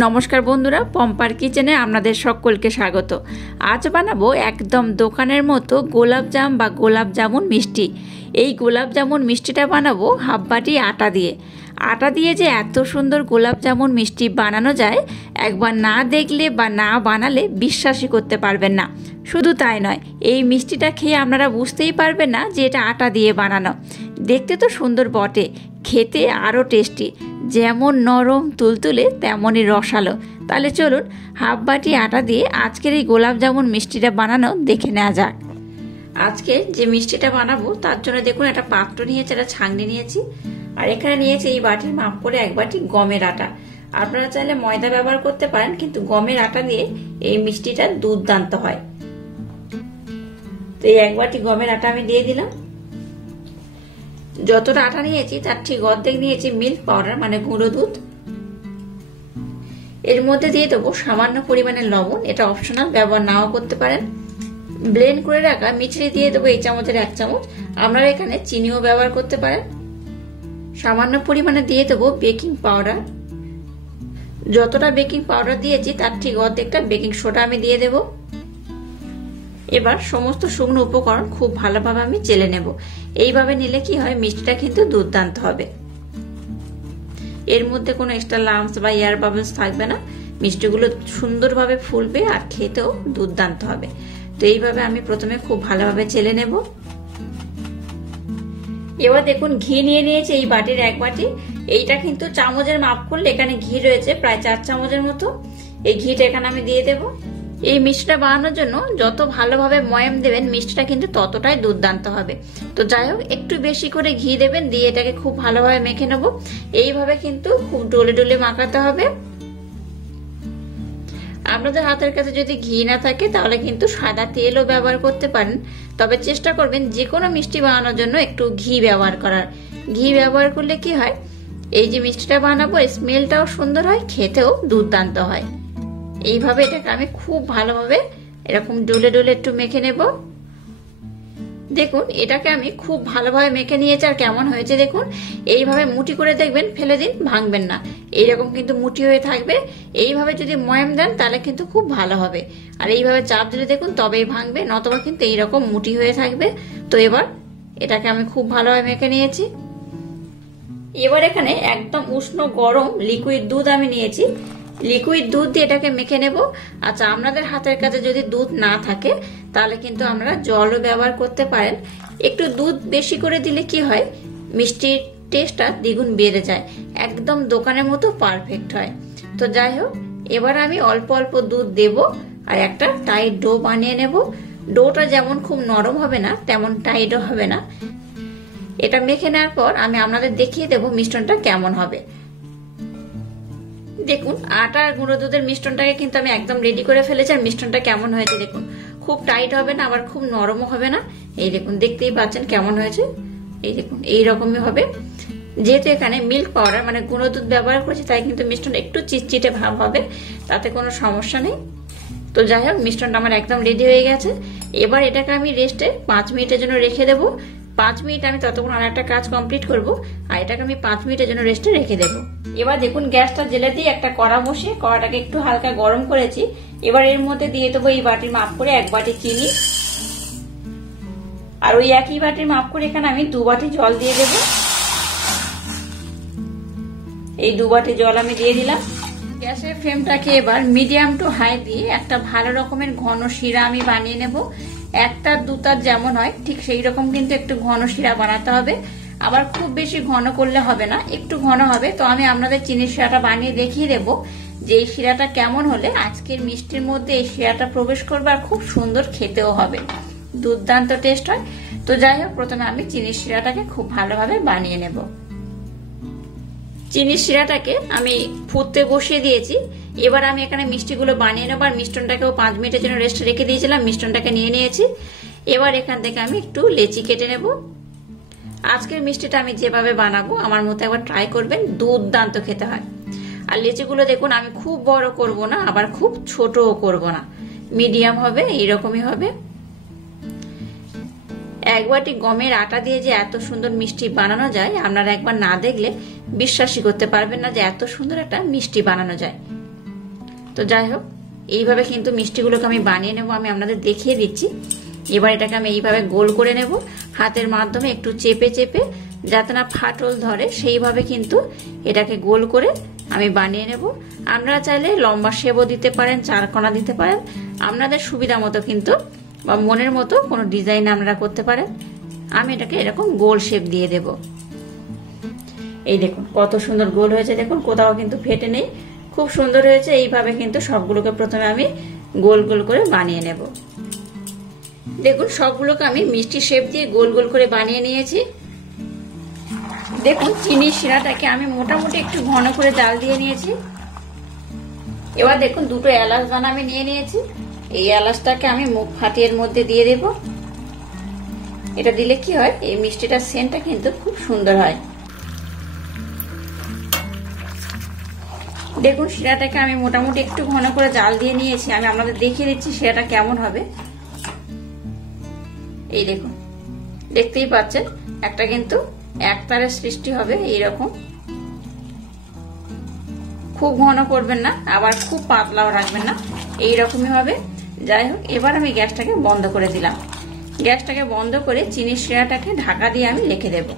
নমস্কার বন্ধুরা, পম্পার কিচেনে আপনাদের সকলকে স্বাগত। আজ বানাবো একদম দোকানের মতো গোলাপজাম বা গোলাপ জামুন মিষ্টি। এই গোলাপ জামুন মিষ্টিটা বানাবো হাফ বাটি আটা দিয়ে। আটা দিয়ে যে এত সুন্দর গোলাপ জামুন মিষ্টি বানানো যায়, একবার না দেখলে বা না বানালে বিশ্বাসই করতে পারবেন না। শুধু তাই নয়, এই মিষ্টিটা খেয়ে আপনারা বুঝতেই পারবেন না যে এটা আটা দিয়ে বানানো। দেখতে তো সুন্দর বটে, খেতে আরও টেস্টি। যেমন নরম তুলতুলে তেমনই রসালো। তাহলে চলুন হাফ বাটি আটা দিয়ে আজকের এই গোলাপ জামুন মিষ্টিটা বানানো দেখে নেওয়া যাক। আজকে যে মিষ্টিটা বানাবো তার জন্য দেখুন একটা পাত্র নিয়েছি, একটা ছাঁকনি নিয়েছি, আর এখানে নিয়েছি এই বাটির মাপ করে এক বাটি গমের আটা। আপনারা চাইলে ময়দা ব্যবহার করতে পারেন, কিন্তু গমের আটা দিয়ে এই মিষ্টিটা দুর্দান্ত হয়। তো এই এক বাটি গমের আটা আমি দিয়ে দিলাম। যতটা আটা নিয়েছি তার ঠিক অর্ধেক নিয়েছি মিল্ক পাউডার, মানে গুঁড়ো দুধ। এর মধ্যে দিয়ে দেবো সামান্য পরিমাণে লবণ, এটা অপশনাল, ব্যবহার নাও করতে পারেন। ব্লেন্ড করে রাখা মিছরি দিয়ে দেবো এই চামচের 1 চামচ। আপনারা এখানে চিনিও ব্যবহার করতে পারেন। সামান্য পরিমাণে দিয়ে দেবো বেকিং পাউডার। যতটা বেকিং পাউডার দিয়েছি তার ঠিক অর্ধেকটা বেকিং সোডা আমি দিয়ে দেবো। এবার সমস্ত শুকনো উপকরণ খুব ভালোভাবে আমি চেলে নেব। এইভাবে নিলে কি হয়, মিষ্টিটা কিন্তু দুর্দান্ত হবে। এর মধ্যে কোনো এক্সট্রা লাম্পস বা এয়ার বাবলস থাকবে না। মিষ্টিগুলো সুন্দরভাবে ফুলবে আর খেতেও দুর্দান্ত হবে। তো এইভাবে আমি প্রথমে খুব ভালোভাবে চেলে নেব। এবার দেখুন ঘি নিয়ে নিয়েছি এই বাটির 1 বাটি। এইটা কিন্তু চামচের মাপ করলে এখানে ঘি রয়েছে প্রায় 4 চামচের মতো। এই ঘিটা এখানে আমি দিয়ে দেবো। এই মিষ্টিটা বানানোর জন্য যত ভালোভাবে ময়াম দেবেন মিষ্টিটা কিন্তু ততটাই দুর্দান্ত হবে। তো যাই হোক, একটু বেশি করে ঘি দেবেন, দিয়ে এটাকে খুব ভালোভাবে মেখে নেব। এইভাবে কিন্তু খুব ডলে ডলে মাখাতে হবে। আপনাদের হাতের কাছে যদি ঘি না থাকে তাহলে কিন্তু সাদা তেলও ব্যবহার করতে পারেন, তবে চেষ্টা করবেন যে কোনো মিষ্টি বানানোর জন্য একটু ঘি ব্যবহার করার। ঘি ব্যবহার করলে কি হয়, এই যে মিষ্টিটা বানাবো স্মেলটাও সুন্দর হয়, খেতেও দুর্দান্ত হয়। এইভাবে এটাকে আমি খুব ভালোভাবে এরকম ডলে ডলে একটু মেখে নেব। দেখুন এটাকে আমি খুব ভালোভাবে মেখে নিয়েছি। আর কেমন হয়েছে দেখুন, এইভাবে মুঠি করে দেখবেন, ফেলে দিন, ভাঙবেন না। এইরকম কিন্তু মুঠি হয়ে থাকবে। এইভাবে যদি ময়াম দেন তাহলে কিন্তু খুব ভালো হবে। আর এইভাবে চাপ দিলে দেখুন তবেই ভাঙবে, নতবা কিন্তু এইরকম মুঠি হয়ে থাকবে। তো এবার এটাকে আমি খুব ভালোভাবে মেখে নিয়েছি। এবার এখানে একদম উষ্ণ গরম লিকুইড দুধ আমি নিয়েছি। লিকুইড দুধ দিয়ে এটাকে মেখে নেব। আচ্ছা, আপনাদের হাতের কাছে যদি দুধ না থাকে তাহলে কিন্তু আপনারা জলও ব্যবহার করতে পারেন। একটু দুধ বেশি করে দিলে কি হয়, মিষ্টির টেস্টটা দ্বিগুণ বেড়ে যায়, একদম দোকানের মতো পারফেক্ট হয়। তো যাই হোক, এবার আমি অল্প অল্প দুধ দেব আর একটা টাইট ডো বানিয়ে নেব। ডোটা যেমন খুব নরম হবে না তেমন টাইটও হবে না। এটা মেখে নেওয়ার পর আমি আপনাদের দেখিয়ে দেব মিশ্রণটা কেমন হবে। দেখুন আটা আর গুঁড়ো দুধের মিশ্রণটাকে কিন্তু আমি একদম রেডি করে ফেলেছি। আর মিশ্রণটা কেমন হয়েছে দেখুন, খুব টাইট হবে না আবার খুব নরমও হবে না। এই দেখুন, দেখতেই পাচ্ছেন কেমন হয়েছে। এই দেখুন এইরকমই হবে। যেহেতু এখানে মিল্ক পাউডার মানে গুঁড়ো দুধ ব্যবহার করেছি, তাই কিন্তু মিশ্রণ একটু চিটচিটে ভাব হবে, তাতে কোনো সমস্যা নেই। তো যাই হোক, মিশ্রণটা আমার একদম রেডি হয়ে গেছে। এবার এটাকে আমি রেস্টে 5 মিনিটের জন্য রেখে দেবো। 5 মিনিট আমি ততক্ষণ আর একটা কাজ কমপ্লিট করব, আর এটাকে আমি 5 মিনিটের জন্য রেস্টে রেখে দেবো। এবার দেখুন গ্যাসটা জেলে দিয়ে একটা কড়া বসিয়ে কড়াটাকে একটু হালকা গরম করেছি। এবার এর মধ্যে দিয়ে দেবো এই বাটির মাপ করে 1 বাটি চিনি, আর ওই একই বাটির মাপ করে এখানে আমি 2 বাটি জল দিয়ে দেবো। এই 2 বাটি জল আমি দিয়ে দিলাম। গ্যাসের ফ্লেমটাকে এবার মিডিয়াম টু হাই দিয়ে একটা ভালো রকমের ঘন শিরা আমি বানিয়ে নেব। 1 তার 2 তার যেমন হয় ঠিক সেই রকম কিন্তু একটু ঘন শিরা বানাতে হবে। আবার খুব বেশি ঘন করলে হবে না, একটু ঘন হবে। তো আমি আপনাদের চিনির শিরাটা বানিয়ে দেখিয়ে দেবো যে এই শিরাটা কেমন হলে আজকের মিষ্টির মধ্যে এই শিরাটা প্রবেশ করবে আর খুব সুন্দর খেতেও হবে, দুর্দান্ত টেস্ট হয়। তো যাই হোক, প্রথমে আমি চিনির শিরাটাকে খুব ভালোভাবে বানিয়ে নেব। চিনির শিরাটাকে আমি ফুটতে বসিয়ে দিয়েছি। এবার আমি এখানে মিষ্টিগুলো বানিয়ে নেব। আর মিশ্রণটাকেও 5 মিনিটের জন্য রেস্টে রেখে দিয়েছিলাম, মিশ্রণটাকে নিয়ে নিয়েছি। এবার এখান থেকে আমি একটু লেচি কেটে নেব। আজকের মিষ্টিটা আমি যেভাবে বানাবো আমার মতো একবার ট্রাই করবেন, দুর্দান্ত খেতে হয়। আর লেচিগুলো দেখুন আমি খুব বড় করব না আবার খুব ছোটও করব না, মিডিয়াম হবে, এইরকমই হবে। 1 বাটি গমের আটা দিয়ে যে এত সুন্দর মিষ্টি বানানো যায়, আপনারা একবার না দেখলে বিশ্বাসই করতে পারবেন না যে এত সুন্দর একটা মিষ্টি বানানো যায়। তো যাই হোক, এইভাবে কিন্তু মিষ্টিগুলোকে আমি বানিয়ে নেব, আমি আপনাদের দেখিয়ে দিচ্ছি। এবার এটাকে আমি এইভাবে গোল করে নেব, হাতের মাধ্যমে একটু চেপে চেপে, যাতে না ফাটল ধরে সেইভাবে কিন্তু এটাকে গোল করে আমি বানিয়ে নেব। আপনারা চাইলে লম্বা শেপও দিতে পারেন, চারকোনা দিতে পারেন, আপনাদের সুবিধা মতো কিন্তু বা মনের মতো কোনো ডিজাইন আপনারা করতে পারেন। আমি এটাকে এরকম গোল শেপ দিয়ে দেব। এই দেখুন কত সুন্দর গোল হয়েছে, দেখুন কোথাও কিন্তু ফেটে নেই, খুব সুন্দর হয়েছে। এইভাবে কিন্তু সবগুলোকে প্রথমে আমি গোল গোল করে বানিয়ে নেব। দেখুন সবগুলোকে আমি মিষ্টি শেপ দিয়ে গোল গোল করে বানিয়ে নিয়েছি। দেখুন চিনির শিরাটাকে আমি মোটামুটি একটু ঘন করে জাল দিয়ে নিয়েছি। এবার দেখুন দুটো এলাচ দানা আমি নিয়ে নিয়েছি, এই এলাচটাকে আমি মুখ ফাটিয়ে এর মধ্যে দিয়ে দেব। এটা দিলে কি হয়, এই মিষ্টিটার সেন্টটা কিন্তু খুব সুন্দর হয়। দেখুন শিরাটাকে আমি মোটামুটি একটু ঘন করে জাল দিয়ে নিয়েছি, আমি আপনাদের দেখিয়ে দিচ্ছি শিরাটা কেমন হবে। এই দেখুন দেখতেই পাচ্ছেন একটা কিন্তু একতারের সৃষ্টি হবে এইরকম। খুব ঘন করবেন না, আবার খুব পাতলাও রাখবেন না, এইরকমই হবে। যাই হোক, এবার আমি গ্যাসটাকে বন্ধ করে দিলাম। গ্যাসটাকে বন্ধ করে চিনির শিরাটাকে ঢাকা দিয়ে আমি রেখে দেব।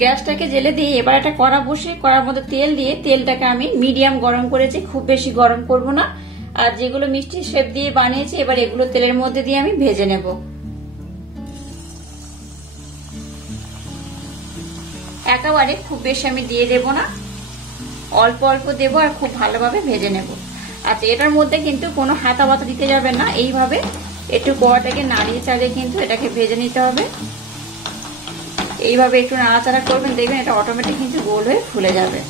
গ্যাসটাকে জেলে দিয়ে এবার একটা কড়া বসিয়ে কড়ার মধ্যে তেল দিয়ে, তেলটাকে আমি মিডিয়াম গরম করেছি, খুব বেশি গরম করব না। আর যেগুলো মিষ্টি শেপ দিয়ে বানিয়েছি এবার এগুলো তেলের মধ্যে দিয়ে আমি ভেজে নেব। একেবারে খুব বেশি আমি দিয়ে দেব না, অল্প অল্প দেব আর খুব ভালোভাবে ভেজে নেব। আচ্ছা, এটার মধ্যে কিন্তু কোনো হাতা বাতা দিতে যাবেন না, এইভাবে একটু কড়াটাকে নাড়িয়ে চাড়িয়ে কিন্তু এটাকে ভেজে নিতে হবে। এইভাবে একটু নাড়াচাড়া করবেন, দেখবেন এটা অটোমেটিক কিন্তু গোল হয়ে ফুলে যাবে।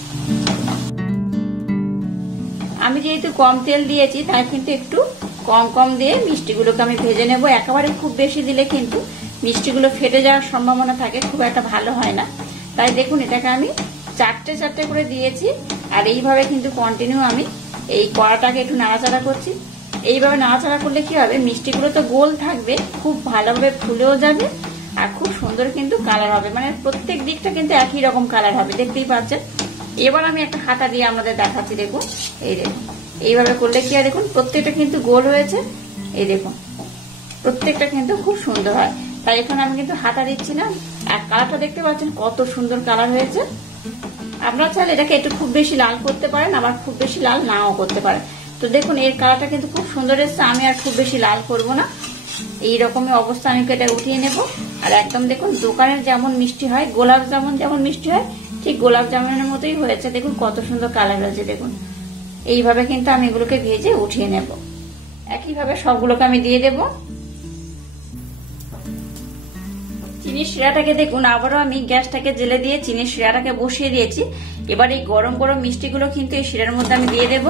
আমি যেহেতু কম তেল দিয়েছি তাই কিন্তু একটু কম কম দিয়ে মিষ্টিগুলোকে আমি ভেজে নেব। একেবারে খুব বেশি দিলে কিন্তু মিষ্টিগুলো ফেটে যাওয়ার সম্ভাবনা থাকে, খুব একটা ভালো হয় না। তাই দেখুন এটাকে আমি চারটে চারটে করে দিয়েছি, আর এইভাবে কিন্তু কন্টিনিউ আমি এই কড়াটাকে একটু নাড়াচাড়া করছি। এইভাবে নাড়াচাড়া করলে কি হবে, মিষ্টিগুলো তো গোল থাকবে, খুব ভালোভাবে ফুলেও যাবে আর খুব সুন্দর কিন্তু কালার হবে, মানে প্রত্যেক দিকটা কিন্তু একই রকম কালার হবে, দেখতেই পাচ্ছেন। এবার আমি একটা হাতা দিয়ে আমাদের দেখাচ্ছি, দেখুন এই দেখুন এইভাবে করলে কি হয়, দেখুন প্রত্যেকটা কিন্তু গোল হয়েছে। এই দেখুন প্রত্যেকটা কিন্তু খুব সুন্দর হয়, তাই এখন আমি কিন্তু হাতা দিচ্ছি না। আর কালারটা দেখতে পাচ্ছেন কত সুন্দর কালার হয়েছে। আপনারা চাইলে এটাকে একটু খুব বেশি লাল করতে পারেন, আবার খুব বেশি লাল নাও করতে পারেন। তো দেখুন এর কালারটা কিন্তু খুব সুন্দর এসেছে, আমি আর খুব বেশি লাল করব না। এইরকমই অবস্থা আমি এটা উঠিয়ে নেব। আর একদম দেখুন দোকানের যেমন মিষ্টি হয়, গোলাপ জামুন যেমন মিষ্টি হয়, ঠিক গোলাপ জামুনের মতোই হয়েছে। দেখুন কত সুন্দর কালার হয়েছে, দেখুন এইভাবে কিন্তু আমি এগুলোকে ভেজে উঠিয়ে নেব। একইভাবে সবগুলোকে আমি দিয়ে দেব। চিনির শিরাটাকে দেখুন আবারও আমি গ্যাসটাকে জেলে দিয়ে চিনির শিরাটাকে বসিয়ে দিয়েছি। এবার এই গরম গরম মিষ্টিগুলো কিন্তু এই শিরার মধ্যে আমি দিয়ে দেব।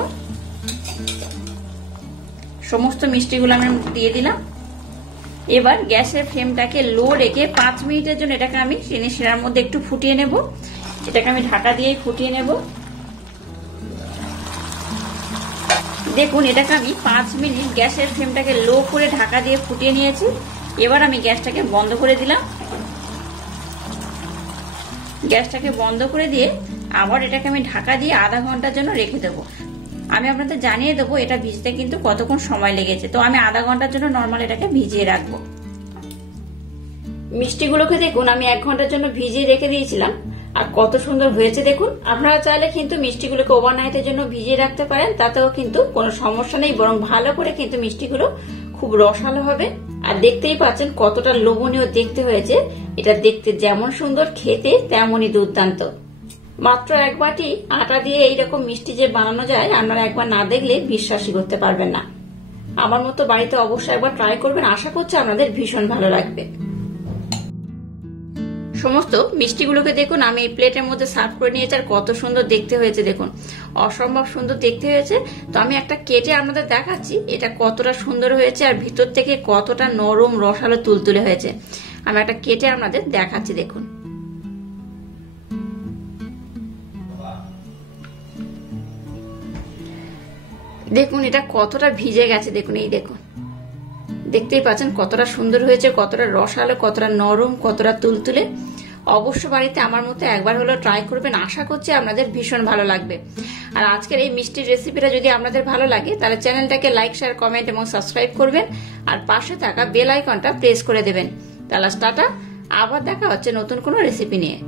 সমস্ত মিষ্টিগুলো আমি দিয়ে দিলাম। এবার গ্যাসের ফ্লেমটাকে লো রেখে 5 মিনিটের জন্য এটাকে আমি চিনির শিরার মধ্যে একটু ফুটিয়ে নেব। এটাকে আমি ঢাকা দিয়েই ফুটিয়ে নেব। দেখুন এটাকে আমি 5 মিনিট গ্যাসের ফ্লেমটাকে লো করে ঢাকা দিয়ে ফুটিয়ে নিয়েছি। এবার আমি গ্যাসটাকে বন্ধ করে দিলাম। গ্যাসটাকে বন্ধ করে দিয়ে আবার এটাকে আমি ঢাকা দিয়ে আধা ঘন্টার জন্য রেখে দেবো। আমি আপনাদের জানিয়ে দেবো এটা ভিজতে কিন্তু কতক্ষণ সময় লেগেছে। তো আমি আধা ঘন্টার জন্য নর্মাল এটাকে ভিজিয়ে রাখবো। মিষ্টিগুলোকে দেখুন আমি 1 ঘন্টার জন্য ভিজিয়ে রেখে দিয়েছিলাম, আর কত সুন্দর হয়েছে দেখুন। আপনারা চাইলে কিন্তু মিষ্টিগুলোকে ওভারনাইটের জন্য ভিজিয়ে রাখতে পারেন, তাতেও কিন্তু কোনো সমস্যা নেই, বরং ভালো করে কিন্তু মিষ্টিগুলো খুব রসালো হবে। আর দেখতেই পাচ্ছেন কতটা লোভনীয় দেখতে হয়েছে। এটা দেখতে যেমন সুন্দর, খেতে তেমনই দুর্দান্ত। মাত্র 1 বাটি আটা দিয়ে এইরকম মিষ্টি যে বানানো যায়, আপনারা একবার না দেখলে বিশ্বাসই করতে পারবেন না। আমার মতো বাড়িতে অবশ্যই একবার ট্রাই করবেন, আশা করছি আপনাদের ভীষণ ভালো লাগবে। সমস্ত মিষ্টিগুলোকে দেখুন আমি এই প্লেটের মধ্যে সার্ভ করে নিয়েছি, আর কত সুন্দর দেখতে হয়েছে দেখুন, অসম্ভব সুন্দর দেখতে হয়েছে। তো আমি একটা কেটে আপনাদের দেখাচ্ছি এটা কতটা সুন্দর হয়েছে, আর ভিতর থেকে কতটা নরম রসালো তুলতুলে হয়েছে। আমি একটা কেটে আপনাদের দেখাচ্ছি, দেখুন দেখুন এটা কতটা ভিজে গেছে, দেখুন এই দেখুন দেখতেই পাচ্ছেন কতটা সুন্দর হয়েছে, কতটা রসালো, কতটা নরম, কতটা তুলতুলে, অবশ্য বাড়িতে আমার মতো একবার হলো ট্রাই করবেন, আশা করছি আপনাদের ভীষণ ভালো লাগবে। আর আজকের এই মিষ্টির রেসিপিটা যদি আপনাদের ভালো লাগে তাহলে চ্যানেলটাকে লাইক, শেয়ার, কমেন্ট এবং সাবস্ক্রাইব করবেন আর পাশে থাকা বেল আইকনটা প্রেস করে দেবেন। তাহলে টাটা, আবার দেখা হচ্ছে নতুন কোনো রেসিপি নিয়ে।